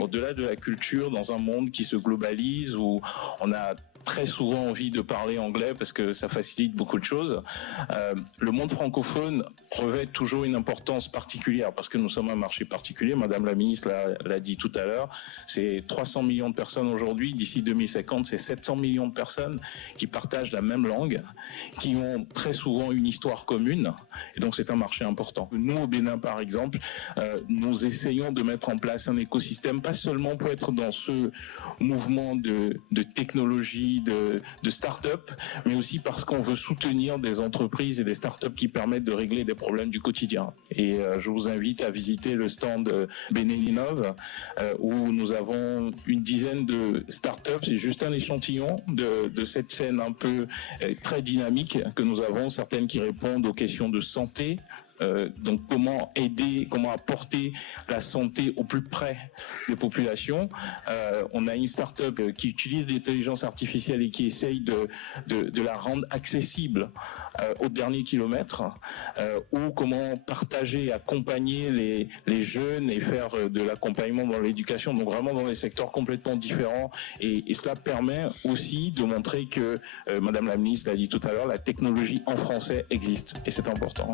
Au-delà de la culture, dans un monde qui se globalise, où on a très souvent envie de parler anglais parce que ça facilite beaucoup de choses, le monde francophone revêt toujours une importance particulière parce que nous sommes un marché particulier. Madame la ministre l'a dit tout à l'heure, c'est 300 millions de personnes aujourd'hui. D'ici 2050, c'est 700 millions de personnes qui partagent la même langue, qui ont très souvent une histoire commune. Et donc, c'est un marché important. Nous, au Bénin, par exemple, nous essayons de mettre en place un écosystème, pas seulement pour être dans ce mouvement de technologie, de start-up, mais aussi parce qu'on veut soutenir des entreprises et des start-up qui permettent de régler des problèmes du quotidien. Et je vous invite à visiter le stand Bénélinov, où nous avons une dizaine de start-up. C'est juste un échantillon de cette scène un peu très dynamique que nous avons, certaines qui répondent aux questions de santé. Donc comment aider, comment apporter la santé au plus près des populations. On a une start-up qui utilise l'intelligence artificielle et qui essaye de la rendre accessible au dernier kilomètre, ou comment partager et accompagner les jeunes et faire de l'accompagnement dans l'éducation, donc vraiment dans des secteurs complètement différents. Et cela permet aussi de montrer que, Madame la ministre l'a dit tout à l'heure, la technologie en français existe et c'est important.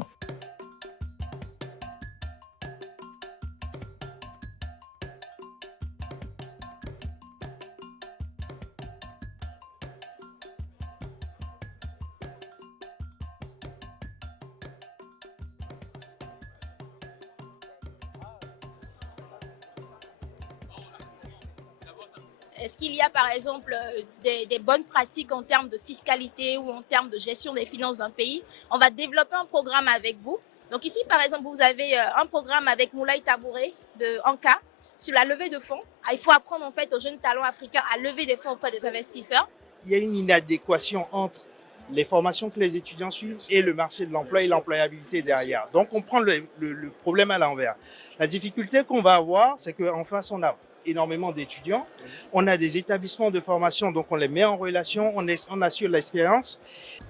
Est-ce qu'il y a par exemple des bonnes pratiques en termes de fiscalité ou en termes de gestion des finances d'un pays? On va développer un programme avec vous. Donc ici, par exemple, vous avez un programme avec Moulay Tabouré de Anka sur la levée de fonds. Il faut apprendre en fait aux jeunes talents africains à lever des fonds auprès des investisseurs. Il y a une inadéquation entre les formations que les étudiants suivent et le marché de l'emploi et l'employabilité derrière. Donc on prend le problème à l'envers. La difficulté qu'on va avoir, c'est qu'en face, on a énormément d'étudiants. On a des établissements de formation, donc on les met en relation, on assure l'expérience.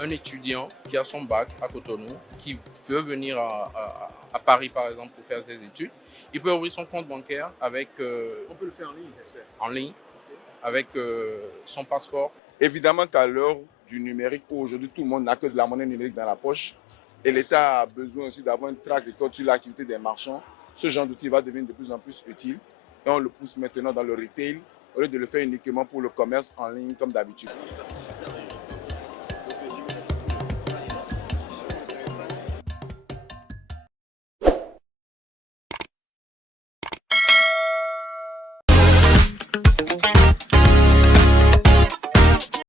Un étudiant qui a son bac à Cotonou, qui veut venir à Paris par exemple pour faire ses études, il peut ouvrir son compte bancaire avec... On peut le faire en ligne, j'espère. En ligne, avec son passeport. Évidemment qu'à l'heure du numérique, où aujourd'hui tout le monde n'a que de la monnaie numérique dans la poche, et l'État a besoin aussi d'avoir un track record sur l'activité des marchands, ce genre d'outil va devenir de plus en plus utile. Et on le pousse maintenant dans le retail, au lieu de le faire uniquement pour le commerce en ligne comme d'habitude.